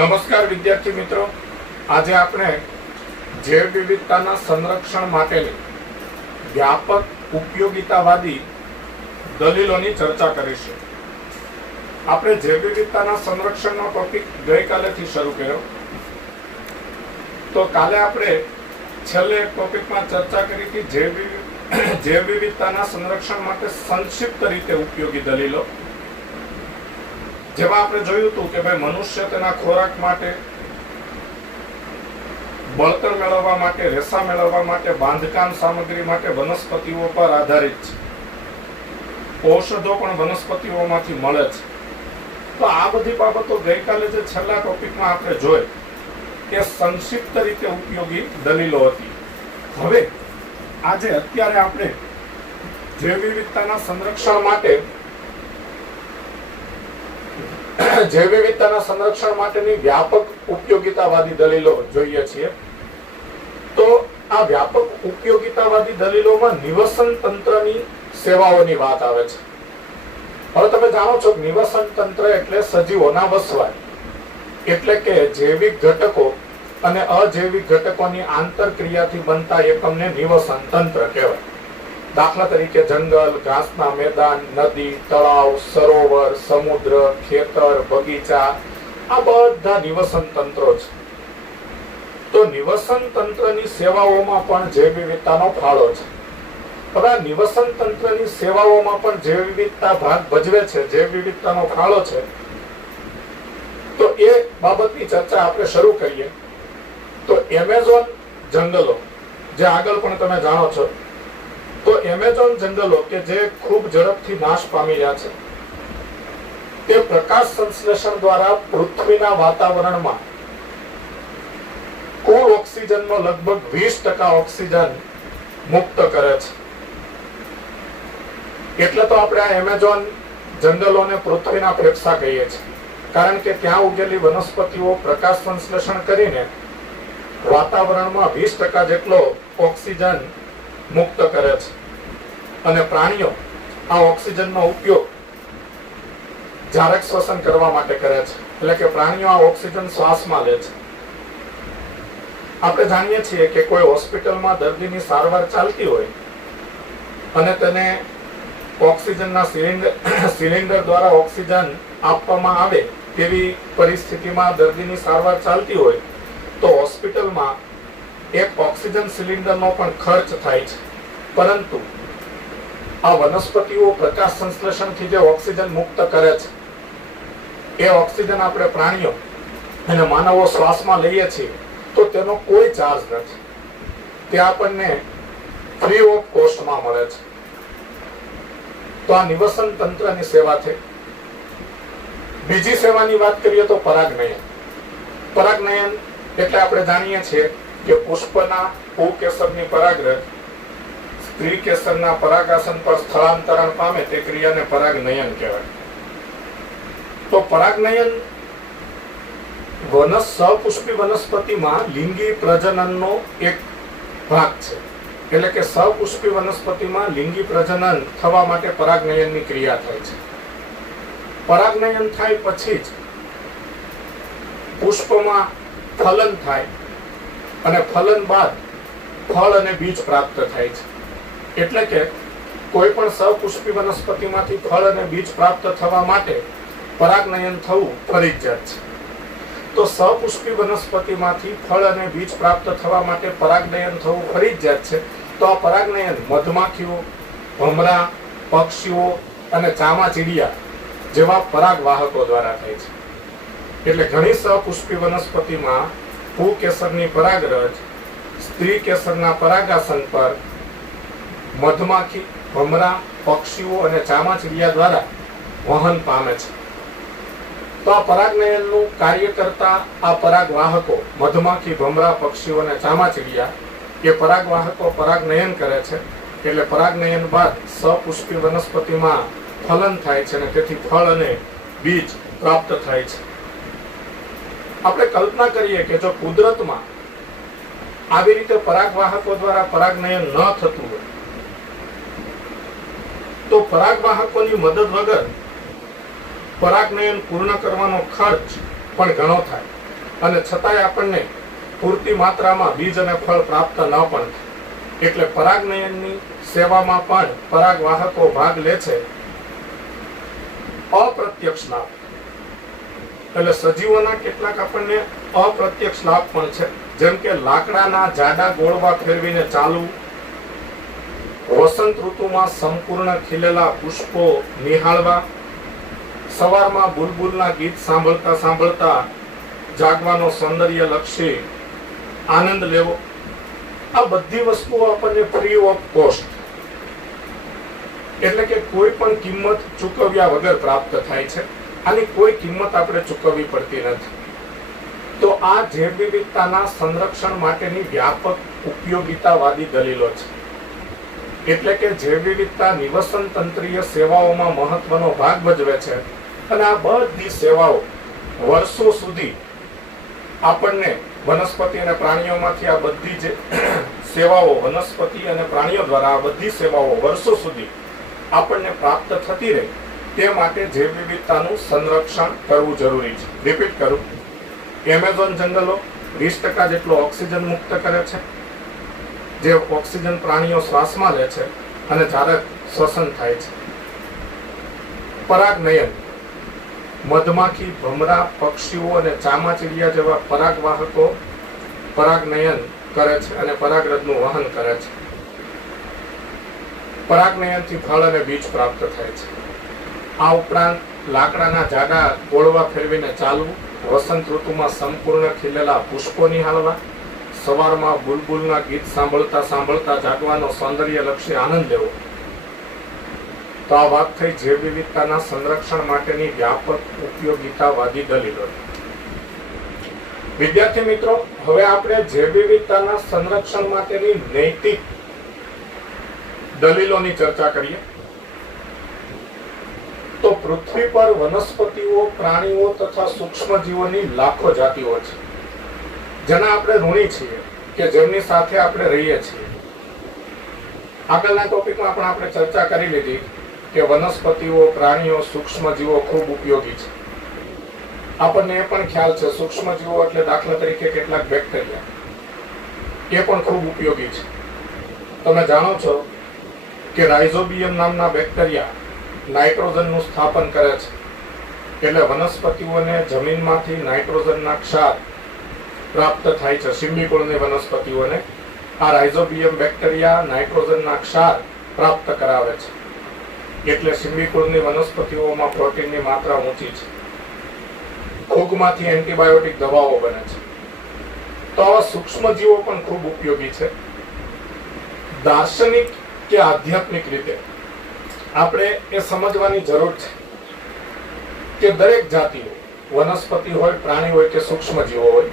નમસ્કાર વિદ્યાર્થી મિત્રો, આજે આપણે જૈવ વિવિધતાના સંરક્ષણ માટેની વ્યાપક ઉપયોગિતાવાદી દલીલોની ચર્ચા કરીશું. આપણે જૈવ વિવિધતાના સંરક્ષણનો ટોપિક ગઈકાલેથી શરૂ કર્યો. તો કાલે આપણે છેલ્લે એક ટોપિકમાં ચર્ચા કરી કે જૈવ વિવિધતાના સંરક્ષણ માટે સંક્ષિપ્ત રીતે ઉપયોગી દલીલો. જેમાં આપણે જોયું હતું કે ભાઈ મનુષ્ય તેના ખોરાક માટે, બળતણ મેળવવા માટે, રેસા મેળવવા માટે, બાંધકામ સામગ્રી માટે વનસ્પતિઓ પર આધારિત છે. ઔષધો પણ વનસ્પતિઓમાંથી મળે છે. તો આ બધી બાબતો ગઈકાલે જે છેલ્લા ટોપિકમાં આપણે જોઈ એ સંક્ષિપ્ત રીતે ઉપયોગી દલીલો હતી. હવે આજે અત્યારે આપણે જૈવ વિવિધતાના સંરક્ષણ માટેની વ્યાપક ઉપયોગિતાવાદી દલીલો જોઈએ છીએ. તો આ વ્યાપક ઉપયોગિતાવાદી દલીલોમાં નિવસન તંત્રની સેવાઓની વાત આવે છે. હવે તમે જાણો છો કે નિવસન તંત્ર એટલે સજીવોના વસવાટ, એટલે કે જૈવિક ઘટકો અને અજૈવિક ઘટકોની આંતરક્રિયાથી બનતા એકમને નિવસન તંત્ર કહેવાય. દાખલા તરીકે જંગલ, ઘાસના મેદાન, નદી, તળાવ, સરોવર, સમુદ્ર, ખેતર, બગીચા, આ બધા નિવસન તંત્રો છે. તો નિવસન તંત્રની સેવાઓમાં પણ જૈવ વિવિધતાનો ફાળો છે. હવે આ નિવસન તંત્રની સેવાઓમાં પણ જૈવ વિવિધતા ભાગ ભજવે છે, જૈવ વિવિધતાનો ફાળો છે. તો એ બાબતની ચર્ચા આપણે શરૂ કરીએ. તો એમેઝોન જંગલો, જે આગળ પણ તમે જાણો છો, તો એમેઝોન જંગલો કે જે ખૂબ ઝડપથી નાશ પામી રહ્યા છે, તે પ્રકાશ સંશ્લેષણ દ્વારા પૃથ્વીના વાતાવરણમાં કુલ ઓક્સિજનનો લગભગ 20% ઓક્સિજન મુક્ત કરે છે. એટલે તો આપણે આ એમેઝોન જંગલોને પૃથ્વીના ફેફસા કહીએ છીએ, કારણ કે ત્યાં ઉગેલી વનસ્પતિઓ પ્રકાશ સંશ્લેષણ કરીને વાતાવરણમાં 20% જેટલો ઓક્સિજન મુક્ત કરે છે. અને પ્રાણીઓ આ ઓક્સિજનનો ઉપયોગ જારક શ્વસન કરવા માટે કરે છે, એટલે કે પ્રાણીઓ આ ઓક્સિજન શ્વાસમાં લે છે. આપણે જાણીએ છીએ કે કોઈ હોસ્પિટલમાં દર્દીની સારવાર ચાલતી હોય અને તેને ઓક્સિજનના સિલિન્ડર દ્વારા ઓક્સિજન આપવામાં આવે તેવી પરિસ્થિતિમાં દર્દીની સારવાર ચાલતી હોય તો હોસ્પિટલમાં એક ઓક્સિજન સિલિન્ડરનો પણ ખર્ચ થાય છે. પરંતુ આ વનસ્પતિઓ પ્રકાશ સંશ્લેષણથી જે ઓક્સિજન મુક્ત કરે છે, એ ઓક્સિજન આપણે પ્રાણીઓ અને માનવો શ્વાસમાં લઈએ છીએ તો તેનો કોઈ ચાર્જ નથી. તે આપણને ફ્રી ઓફ કોસ્ટમાં મળે છે. તો આ નિવસન તંત્રની સેવા છે. બીજી સેવાની વાત કરીએ તો પરાગનયન. પરાગનયન એટલે આપણે જાણીએ છીએ કે પુષ્પના પુંકેસરની પરાગરજ સ્ત્રી કેસરના પરાગાસન પર સ્થળાંતરણ પામે તે ક્રિયાને પરાગનયન કહેવાય. તો પરાગનયન સપુષ્પી વનસ્પતિમાં લિંગી પ્રજનનનો એક ભાગ છે. એટલે કે સપુષ્પી વનસ્પતિમાં લિંગી પ્રજનન થવા માટે પરાગનયનની ક્રિયા થાય છે. પરાગનયન થાય પછી જ પુષ્પમાં ફલન થાય અને ફલન બાદ ફળ અને બીજ પ્રાપ્ત થાય છે. એટલે કે કોઈ પણ સપુષ્પી વનસ્પતિમાંથી ફળ અને બીજ પ્રાપ્ત થવા માટે પરાગનયન થવું ફરજિયાત છે. તો સપુષ્પી વનસ્પતિમાંથી ફળ અને બીજ પ્રાપ્ત થવા માટે પરાગનયન થવું ફરજિયાત છે. તો આ પરાગનયન મધમાખીઓ, ભમરા, પક્ષીઓ અને ચામાચીડિયા જેવા પરાગવાહકો દ્વારા થાય છે. એટલે ઘણી સપુષ્પી વનસ્પતિમાં પુંકેસરની પરાગરજ સ્ત્રી કેસરના પરાગાસન પર મધમાખી, ભમરા, પક્ષીઓ અને ચામાચીડિયા દ્વારા વહન પામે છે. તો આ પરાગનયનનું કાર્ય કરતા આ પરાગવાહકો મધમાખી, ભમરા, પક્ષીઓ અને ચામાચીડિયા એ પરાગવાહકો પરાગનયન કરે છે. એટલે પરાગનયન બાદ સપુષ્પી વનસ્પતિમાં ફલન થાય છે અને તેથી ફળ અને બીજ પ્રાપ્ત થાય છે. આપણે કલ્પના કરીએ કે જો કુદરતમાં આવી રીતે પરાગવાહકો દ્વારા પરાગનયન ન થતું હોય તો પરાગવાહકોની મદદ વગર પરાગનયન પૂર્ણ કરવાનો ખર્ચ પણ ઘણો થાય. અને છતાંય આપણને પૂરતી માત્રામાં બીજ અને ફળ પ્રાપ્ત ન પણ થાય. એટલે પરાગનયનની સેવામાં પણ પરાગવાહકો ભાગ લે છે. અપ્રત્યક્ષ લાભ એટલે સજીવોના કેટલાક આપણને અપ્રત્યક્ષ લાભ પણ છે, જેમ કે લાકડાના જાડા ગોળવા ફેરવીને ચાલવું, વસંત ઋતુમાં સંપૂર્ણ ખીલેલા પુષ્પો નિહાળવા, સવારમાં બુલબુલના ગીત સાંભળતા સાંભળતા જાગવાનો સૌંદર્યલક્ષી આનંદ લેવો. આ બધી વસ્તુઓ આપણને ફ્રી ઓફ કોસ્ટ એટલે કે કોઈ પણ કિંમત ચૂકવ્યા વગર પ્રાપ્ત થાય છે. આની કોઈ કિંમત આપણે ચૂકવવી પડતી નથી. તો આ જૈવ વિવિધતાના સંરક્ષણ માટેની વ્યાપક ઉપયોગિતાવાદી દલીલો છે. એટલે કે જૈવ વિવિધતા નિવસન તંત્રીય સેવાઓમાં મહત્વનો ભાગ ભજવે છે અને આ બધી સેવાઓ વર્ષો સુધી આપણને વનસ્પતિ અને પ્રાણીઓમાંથી આ બધી જે સેવાઓ વનસ્પતિ અને પ્રાણીઓ દ્વારા આ બધી સેવાઓ વર્ષો સુધી આપણને પ્રાપ્ત થતી રહે તે માટે જૈવ વિવિધતાનું સંરક્ષણ કરવું જરૂરી છે. રિપીટ કરું, એમેઝોન જંગલો 20% જેટલો ઓક્સિજન મુક્ત કરે છે, જે ઓક્સિજન પ્રાણીઓ શ્વાસમાં લે છે અને જ્યારે શ્વસન થાય છે. પરાગનયન મધમાખી, ભમરા, પક્ષીઓ અને ચામાચીડિયા જેવા પરાગવાહકો પરાગનયન કરે છે અને પરાગરજનું વહન કરે છે. પરાગનયનથી ફળ અને બીજ પ્રાપ્ત થાય છે. આ ઉપરાંત લાકડાના જાડા ગોળવા ફેરવીને ચાલવું, વસંત ઋતુમાં સંપૂર્ણ ખીલેલા પુષ્પો નિહાળવા, સવારમાં બુલબુલના ગીત સાંભળતા સાંભળતા જાગવાનો સૌંદર્યલક્ષી આનંદ લેવો. તો આ વાત થઈ જૈવ વિવિધતાના સંરક્ષણ માટેની વ્યાપક ઉપયોગિતાવાદી દલીલો. વિદ્યાર્થી મિત્રો, હવે આપણે જૈવ વિવિધતાના સંરક્ષણ માટેની નૈતિક દલીલોની ચર્ચા કરીએ. તો પૃથ્વી પર વનસ્પતિઓ, પ્રાણીઓ તથા સૂક્ષ્મજીવોની લાખો જાતિઓ છે, જેના આપણે ઋણી છીએ કે જેમની સાથે આપણે રહીએ છીએ. આગળના ટોપિકમાં પણ આપણે ચર્ચા કરી લીધી કે વનસ્પતિઓ, પ્રાણીઓ, સૂક્ષ્મજીવો ખૂબ ઉપયોગી છે. આપણને એ પણ ખ્યાલ છે સૂક્ષ્મજીવો એટલે દાખલા તરીકે કેટલાક બેક્ટેરિયા એ પણ ખૂબ ઉપયોગી છે. તમે જાણો છો કે રાઇઝોબિયમ નામના બેક્ટેરિયા નાઇટ્રોજનનું સ્થાપન કરે છે. એટલે વનસ્પતિઓને જમીનમાંથી નાઇટ્રોજનના ક્ષાર પ્રાપ્ત થાય છે. સિમ્બિકોળની વનસ્પતિઓને આ રાઇઝોબિયમ બેક્ટેરિયા નાઇટ્રોજનના ક્ષાર પ્રાપ્ત કરાવે છે. એટલે સિમ્બિકોળની વનસ્પતિઓમાં પ્રોટીનની માત્રા ઊંચી છે. ફૂગમાંથી એન્ટીબાયોટિક દવાઓ બને છે. તો આવા સૂક્ષ્મજીવો પણ ખૂબ ઉપયોગી છે. દાર્શનિક કે આધ્યાત્મિક રીતે આપણે એ સમજવાની જરૂર છે કે દરેક જાતિઓ, વનસ્પતિ હોય, પ્રાણી હોય કે સૂક્ષ્મજીવો હોય,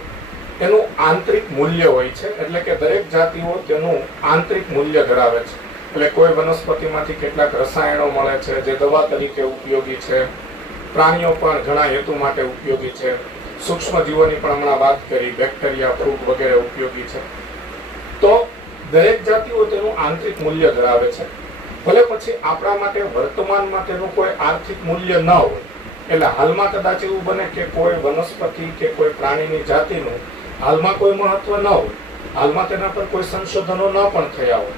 એનું આંતરિક મૂલ્ય હોય છે. એટલે કે દરેક જાતિઓ તેનું આંતરિક મૂલ્ય ધરાવે છે. એટલે કોઈ વનસ્પતિમાંથી કેટલાક રસાયણો મળે છે જે દવા તરીકે ઉપયોગી છે. પ્રાણીઓ પણ ઘણા હેતુ માટે ઉપયોગી છે. સૂક્ષ્મજીવોની પણ હમણાં વાત કરી, બેક્ટેરિયા, ફૂગ વગેરે ઉપયોગી છે. તો દરેક જાતિઓ તેનું આંતરિક મૂલ્ય ધરાવે છે. ભલે પછી આપણા માટે વર્તમાનમાં તેનું કોઈ આર્થિક મૂલ્ય ન હોય. એટલે હાલમાં કદાચ એવું બને કે કોઈ વનસ્પતિ કે કોઈ પ્રાણીની જાતિનું હાલમાં કોઈ મહત્વ ન હોય, હાલમાં તેના પર કોઈ સંશોધનો ન પણ થયા હોય,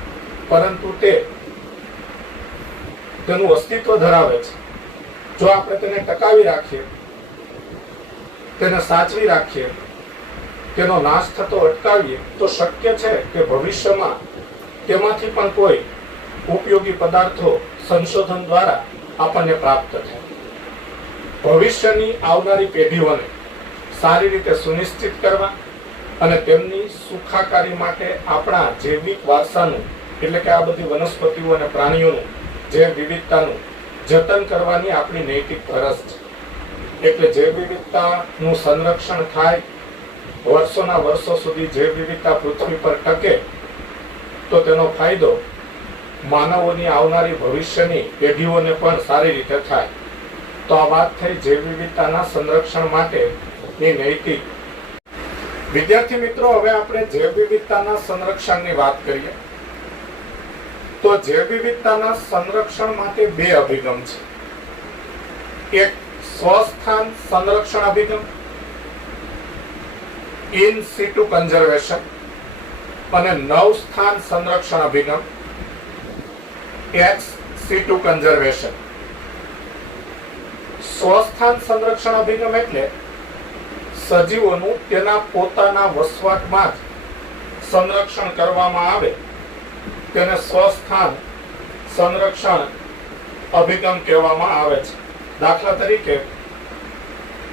પરંતુ તેનું અસ્તિત્વ ધરાવે છે. જો આપણે તેને ટકાવી રાખીએ, તેને સાચવી રાખીએ, તેનો નાશ થતો અટકાવીએ, તો શક્ય છે કે ભવિષ્યમાં તેમાંથી પણ કોઈ ઉપયોગી પદાર્થો સંશોધન દ્વારા આપણને પ્રાપ્ત થાય. ભવિષ્યની આવનારી પેઢીઓને સારી રીતે સુનિશ્ચિત કરવા અને તેમની સુખાકારી માટે આપણા જૈવિક વારસાનું, એટલે કે આ બધી વનસ્પતિઓ અને પ્રાણીઓનું જૈવ વિવિધતાનું જતન કરવાની આપણી નૈતિક ફરજ છે. એટલે જૈવ વિવિધતાનું સંરક્ષણ થાય, વર્ષોના વર્ષો સુધી જૈવ વિવિધતા પૃથ્વી પર ટકે, તો તેનો ફાયદો માનવોની આવનારી ભવિષ્યની પેઢીઓને પણ સારી રીતે થાય. તો આ વાત થઈ જૈવ વિવિધતાના સંરક્ષણ માટેની નૈતિક. વિદ્યાર્થી મિત્રો, હવે આપણે જૈવ વિવિધતાના સંરક્ષણની વાત કરીએ. તો જૈવ વિવિધતાના સંરક્ષણ માટે બે અભિગમ છે. એક સ્વસ્થાન સંરક્ષણ અભિગમ ઇન સિટુ કન્ઝર્વેશન અને નવ સ્થાન સંરક્ષણ અભિગમ એક્સ સિટુ કન્ઝર્વેશન. સ્વસ્થાન સંરક્ષણ અભિગમ એટલે સજીવોનું તેના પોતાના વસવાટમાં જ સંરક્ષણ કરવામાં આવે તેને સ્વસ્થાન સંરક્ષણ અભિગમ કહેવામાં આવે છે. દાખલા તરીકે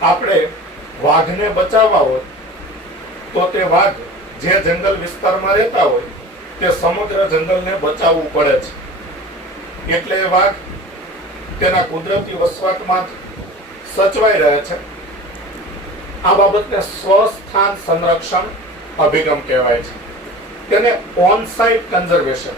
આપણે વાઘને બચાવવા હોય તો તે વાઘ જે જંગલ વિસ્તારમાં રહેતા હોય તે સમગ્ર જંગલને બચાવવું પડે છે. એટલે એ વાઘ તેના કુદરતી વસવાટમાં જ સચવાઈ રહે છે. આ બાબતને સ્વસ્થાન સંરક્ષણ અભિગમ કહેવાય છે. તેને ઓન સાઇટ કન્ઝર્વેશન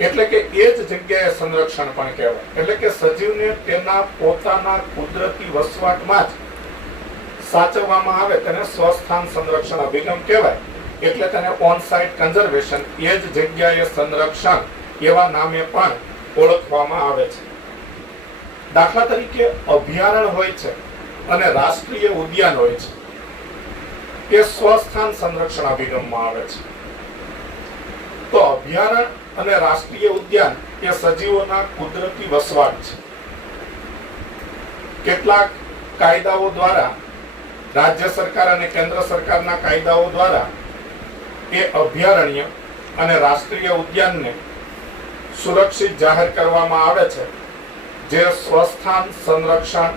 એટલે કે એ જ જગ્યાએ સંરક્ષણ પણ કહેવાય. એટલે કે સજીવને તેના પોતાના કુદરતી વસવાટમાં જ સાચવવામાં આવે તેને સ્વસ્થાન સંરક્ષણ અભિગમ કહેવાય. એટલે તેને ઓન સાઇટ કન્ઝર્વેશન, એ જ જગ્યાએ સંરક્ષણ એવા નામે પણ ઓળખવામાં આવે છે. દાખલા તરીકે અભયારણ્ય હોય છે અને રાષ્ટ્રીય ઉદ્યાન હોય છે, તે સ્વસ્થાન સંરક્ષણ અભિગમમાં આવે છે. તો અભયારણ્ય અને રાષ્ટ્રીય ઉદ્યાન એ સજીવોના કુદરતી વસવાટ છે. કેટલાક કાયદાઓ દ્વારા, રાજ્ય સરકાર અને કેન્દ્ર સરકારના કાયદાઓ દ્વારા એ અભયારણ્ય અને રાષ્ટ્રીય ઉદ્યાનને સુરક્ષિત જાહેર કરવામાં આવે છે, જે સ્વસ્થાન સંરક્ષણ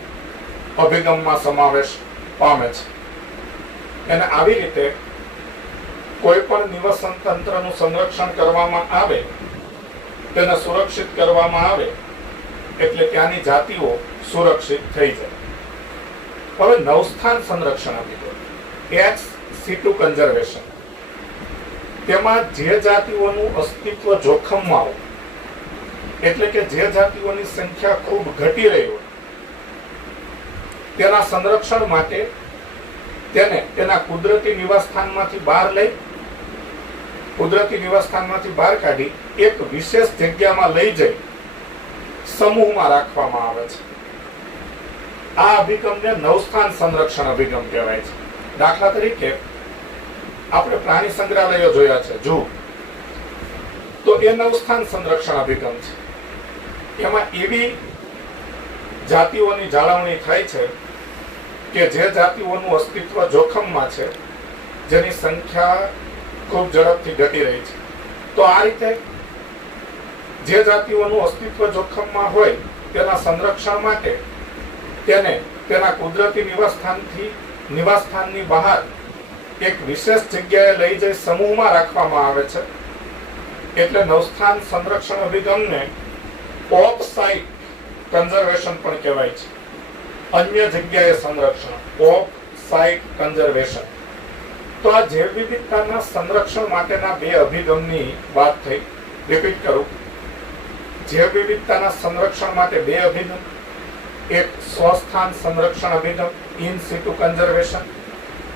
અભિગમમાં સમાવેશ પામે છે. અને આવી રીતે કોઈ પણ નિવસન તંત્રનું સંરક્ષણ કરવામાં આવે, તેને સુરક્ષિત કરવામાં આવે એટલે ત્યાંની જાતિઓ સુરક્ષિત થઈ જાય. હવે નવસ્થાન સંરક્ષણ અભિગમ એક્સ સિટુ કન્ઝર્વેશન, તેમાં જે જાતિઓનું અસ્તિત્વ જોખમમાં હોય, એટલે કે જે જાતિઓની સંખ્યા ખૂબ ઘટી રહી હોય, તેના સંરક્ષણ માટે તેને તેના કુદરતી નિવાસસ્થાનમાંથી બહાર લઈ, કુદરતી નિવાસસ્થાનમાંથી બહાર કાઢી એક વિશેષ જગ્યામાં લઈ જઈ સમૂહમાં રાખવામાં આવે છે. આ અભિગમને નવસ્થાન સંરક્ષણ અભિગમ કહેવાય છે. દાખલા તરીકે આપણે પ્રાણી સંગ્રહાલયો જોયા છે, ઝૂ, તો એ નવસ્થાન સંરક્ષણ અભિગમ છે. એમાં એવી જાતિઓની જાળવણી થાય છે કે જે જાતિઓનું અસ્તિત્વ જોખમમાં છે, જેની સંખ્યા ખૂબ ઝડપથી ઘટી રહી છે. તો આ રીતે જે જાતિઓનું અસ્તિત્વ જોખમમાં હોય તેના સંરક્ષણ માટે તેને તેના કુદરતી નિવાસસ્થાનની બહાર એક વિશેષ જગ્યાએ લઈ જઈ સમૂહમાં રાખવામાં આવે છે. એટલે નવસ્થાન સંરક્ષણ અભિગમને ઓફ સાઇટ કન્ઝર્વેશન પણ કહેવાય છે. અન્ય જગ્યાએ સંરક્ષણ, ઓફ સાઇટ કન્ઝર્વેશન. તો આ જૈવ વિવિધતાના સંરક્ષણ માટેના બે અભિગમની વાત થઈ. રિપીટ કરું, જૈવ વિવિધતાના સંરક્ષણ માટે બે અભિગમ, એક સ્વસ્થાન સંરક્ષણ અભિગમ ઇન સિટુ કન્ઝર્વેશન,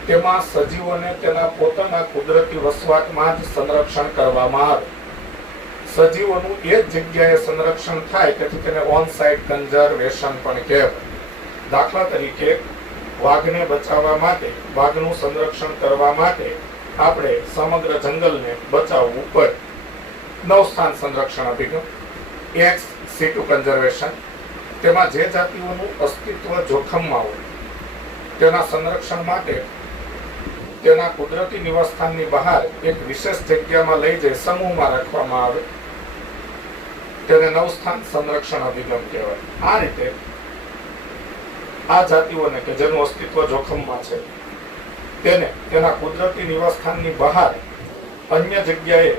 તેમાં સજીવોને તેના પોતાના કુદરતી વસવાટમાં જ સંરક્ષણ કરવામાં આવે. સજીવોનું એ જ જગ્યાએ સંરક્ષણ થાય, તેથી તેને ઓન સાઇટ કન્ઝર્વેશન પણ કહેવાય. દાખલા તરીકે વાઘને બચાવવા માટે, વાઘનું સંરક્ષણ કરવા માટે આપણે સમગ્ર જંગલને બચાવવું પડે. નવસ્થાન સંરક્ષણ અભિગમ એક્સ સિટુ કન્ઝર્વેશન, તેમાં જે જાતિઓનું અસ્તિત્વ જોખમમાં હોય તેના સંરક્ષણ માટે તેના કુદરતી નિવાસસ્થાનની બહાર એક વિશેષ જગ્યામાં લઈ જઈ સમૂહમાં રાખવામાં આવે, તેને નવસ્થાન સંરક્ષણ અભિગમ કહેવાય. આ રીતે આ જાતિઓને કે જેનું અસ્તિત્વ જોખમમાં છે તેને તેના કુદરતી નિવાસસ્થાનની બહાર અન્ય જગ્યાએ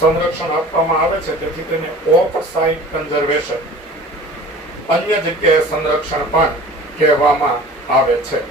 સંરક્ષણ આપવામાં આવે છે. તેથી તેને ઓફ સાઇટ કન્ઝર્વેશન, અન્ય જગ્યાએ સંરક્ષણ પણ કહેવામાં આવે છે.